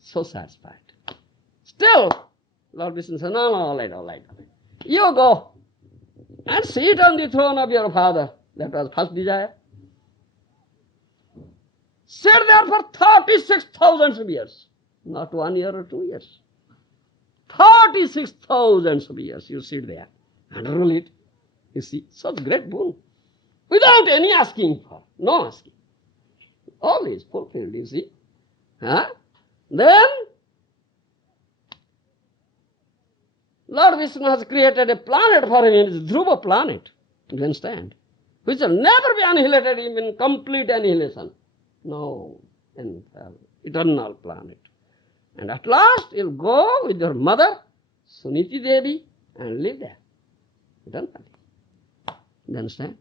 So satisfied. Still, Lord Vishnu said, no, all right. You go and sit on the throne of your father. That was first desire. Sit there for 36,000 years. Not 1 year or 2 years. 36,000 years you sit there and rule it. You see, such great boon. Without any asking for. No asking. All is fulfilled, you see. Huh? Then, Lord Vishnu has created a planet for him. It is Dhruva planet. You understand? Which will never be annihilated, even complete annihilation. No, eternal planet. And at last you'll go with your mother, Suniti Devi, and live there. Eternally. You understand?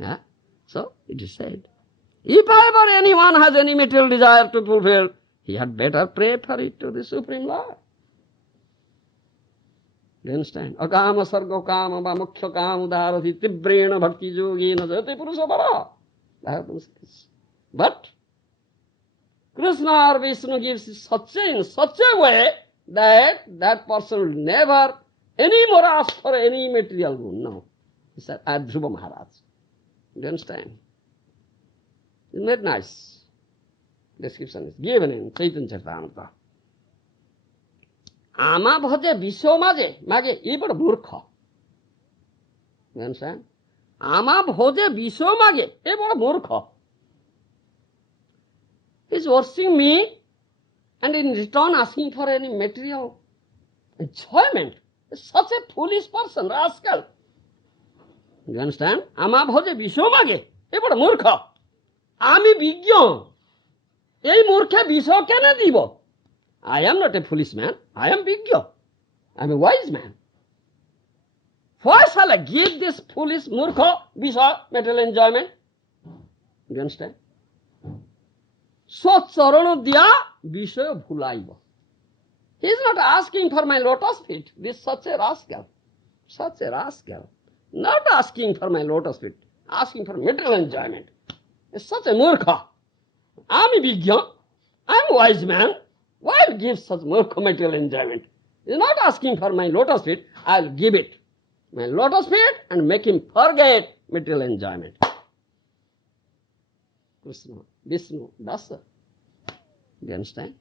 Yeah? So it is said, if ever anyone has any material desire to fulfill, he had better pray for it to the Supreme Lord. You understand? Akama sargo kama va mukhya kama udarati tibrena bhakti yogena jati purusha bara. But Krishna or Vishnu gives in such a way that person will never any more ask for any material boon. No. He said, Dhruva Maharaj. You understand? Isn't that nice? Description is given in Chaitanya Charitamrita. Ama bhaje visho mage e bada murkha. You understand? Ama bhaje visho mage e bada murkha. He is worshipping me and in return asking for any material enjoyment. Such a foolish person, rascal. You understand? Ama bhaje visho mage e bada murkha. Ami bigyan. Ei murkha visho kena dibo. I am not a foolish man. I am Vigya. I am a wise man. Why shall I give this foolish murkha Visha material enjoyment? You understand? So charano diya Vishaya bhulaiva. He is not asking for my lotus feet. This is such a rascal. Such a rascal. Not asking for my lotus feet. Asking for material enjoyment. It's such a murkha. I am a Vigya. I am a wise man. Why give such murkha material enjoyment? He is not asking for my lotus feet, I will give it. My lotus feet and make him forget material enjoyment. Krishna, Vishnu, Dasa. Do you understand?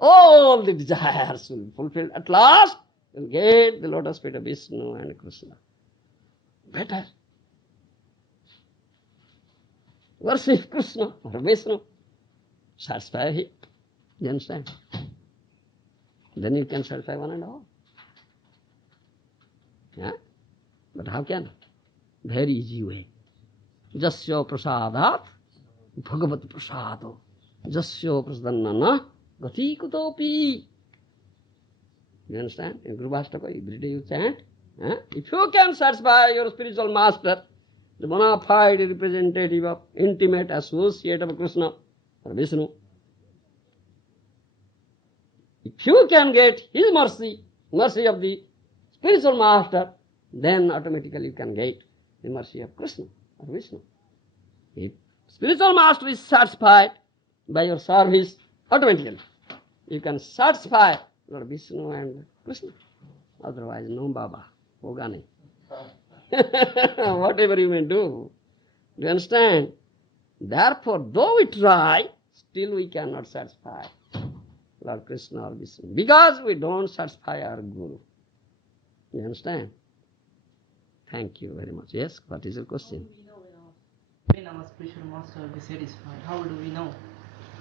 All the desires will be fulfilled. At last, you will get the lotus feet of Vishnu and Krishna. Better. Worship Krishna or Vishnu. Satisfy him. You understand? Then you can satisfy one and all. Yeah? But how can? Very easy way. Jasya prasadat bhagavat prasado. Jasya prasadannana gati kutopi. You understand? In Guruvastaka, every day you chant. If you can satisfy your spiritual master, the bona fide representative of intimate associate of Krishna or Vishnu, if you can get his mercy of the spiritual master, then automatically you can get the mercy of Krishna or Vishnu. If spiritual master is satisfied by your service, automatically you can satisfy Lord Vishnu and Krishna. Otherwise, no Baba, hoga nahi. Whatever you may do. Do you understand? Therefore, though we try, still we cannot satisfy Lord Krishna or Vishnu, because we don't satisfy our Guru. You understand? Thank you very much. Yes, what is your question? How do we know when our spiritual master will be satisfied? How do we know?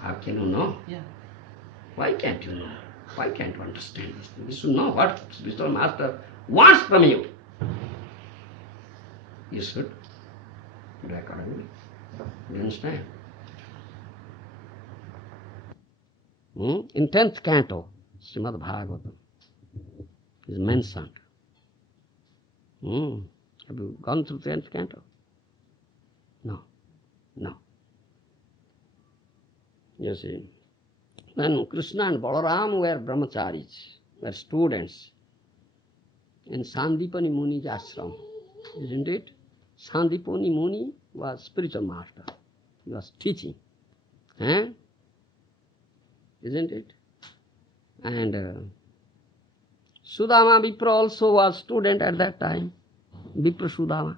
How can you know? Yeah. Why can't you know? Why can't you understand this thing? You should know what spiritual master wants from you. You should do accordingly. You understand? In 10th canto, Srimad Bhagavatam is mentioned. Have you gone through 10th canto? No. You see, when Krishna and Balaram were brahmacharis, were students in Sandipani Muni's ashram, isn't it? Sandipani Muni was spiritual master. He was teaching. Isn't it? And Sudama Vipra also was student at that time. Vipra Sudama.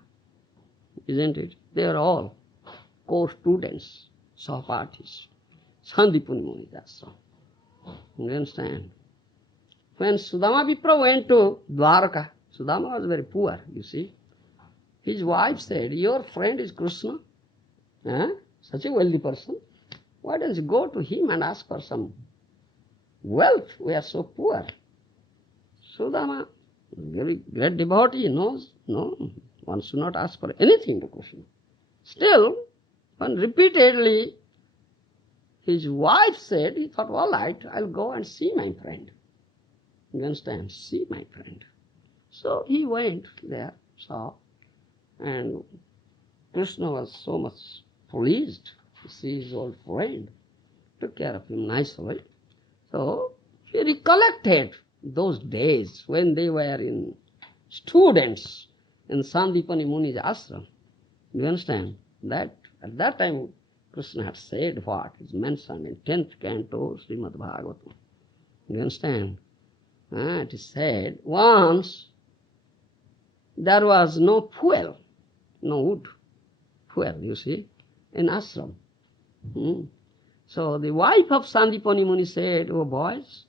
Isn't it? They are all core students, Sahapatис. Sandipani Muni's ashram. You understand? When Sudama Vipra went to Dwarka, Sudama was very poor, you see. His wife said, your friend is Krishna, such a wealthy person. Why don't you go to him and ask for some wealth? We are so poor. Sudama, very great devotee, knows, no, one should not ask for anything to Krishna. Still, when repeatedly his wife said, he thought, all right, I'll go and see my friend. You understand? See my friend. So he went there, saw, and Krishna was so much pleased to see his old friend, took care of him nicely. So he recollected those days when they were in students in Sandipani Muni's ashram. You understand? That at that time Krishna had said what is mentioned in 10th canto Srimad Bhagavatam. You understand? It is said, once there was no fuel, no wood, fuel, you see, in ashram. So the wife of Sandipani Muni said, oh boys,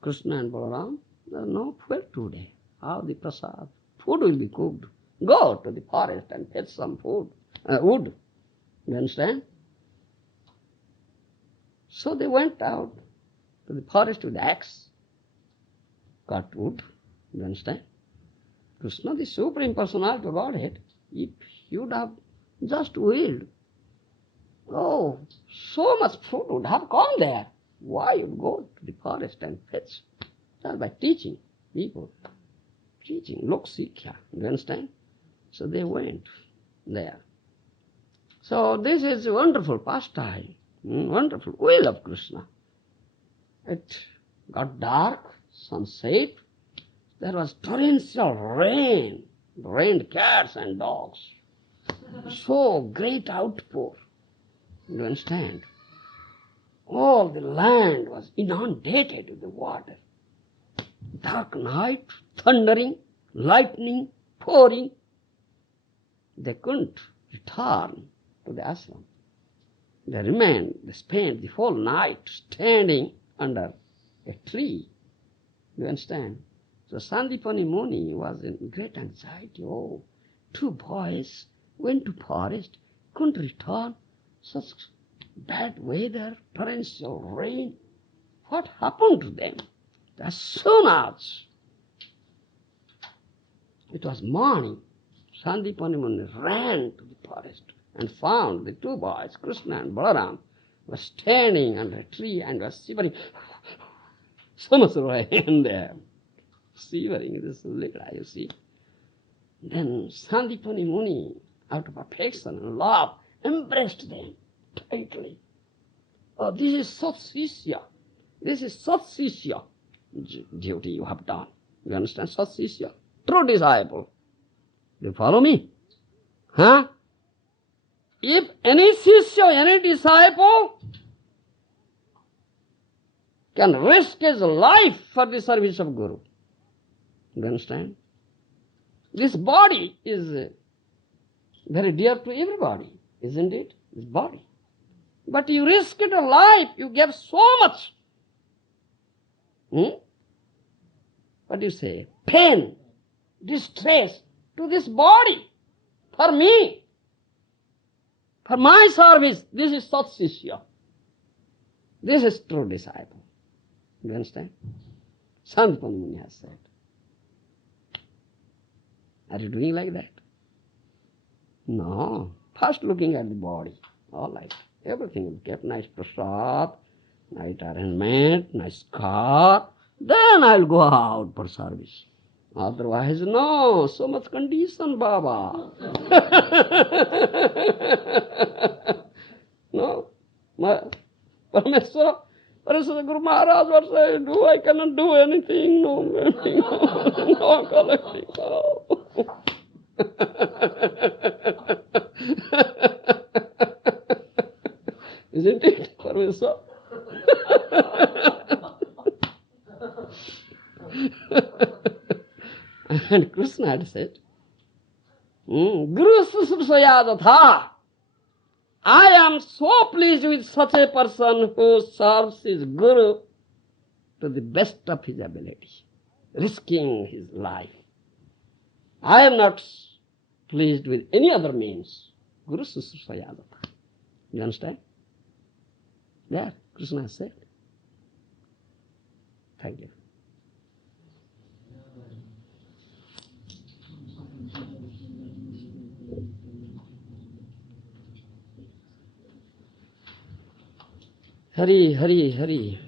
Krishna and Balaram, there is no fuel today. How the prasad? Food will be cooked. Go to the forest and fetch some food, wood. You understand? So they went out to the forest with the axe, cut wood. You understand? Krishna, the Supreme Personality of Godhead, if he would have just willed, oh, so much food would have gone there. Why you'd go to the forest and fetch? Just by teaching people. Teaching, lok sikhya, you understand? So they went there. So this is a wonderful pastime, wonderful will of Krishna. It got dark, sunset, there was torrential rain, rained cats and dogs. So great outpour, you understand? All the land was inundated with the water. Dark night, thundering, lightning, pouring. They couldn't return to the ashram. They spent the whole night standing under a tree. You understand? So Sandipani Muni was in great anxiety. Oh, two boys went to forest, couldn't return. Such bad weather, torrential rain. What happened to them? As soon as it was morning, Sandipani Muni ran to the forest and found the two boys, Krishna and Balaram, were standing under a tree and were shivering. So much rain there. Shivering, this lila, you see. Then Sandipani Muni, out of affection and love, embraced them tightly. Oh, this is Satsishya. This is Satsishya duty you have done. You understand? Satsishya. True disciple. Do you follow me? If any Sishya, any disciple can risk his life for the service of Guru. You understand? This body is very dear to everybody, isn't it? this body. But you risked a life, you gave so much. What do you say? Pain, distress to this body. For me, for my service, this is Sat Shishya. This is true disciple. You understand? Sant Muni has said. Are you doing like that? No. First looking at the body. All right. Everything is kept. Nice prasad, nice arrangement, nice car. Then I'll go out for service. Otherwise, no. So much condition, Baba. No. Parmeshwara, Guru Maharaja was saying, I cannot do anything. No, no collecting. No. Isn't it, Parmeshwara? And Krishna had said, Guru Susrusayadhatha. I am so pleased with such a person who serves his Guru to the best of his ability, risking his life. I am not pleased with any other means. Guru Susrusayadhatha. You understand? There, Krishna said. Thank you. Hari, Hari, Hari.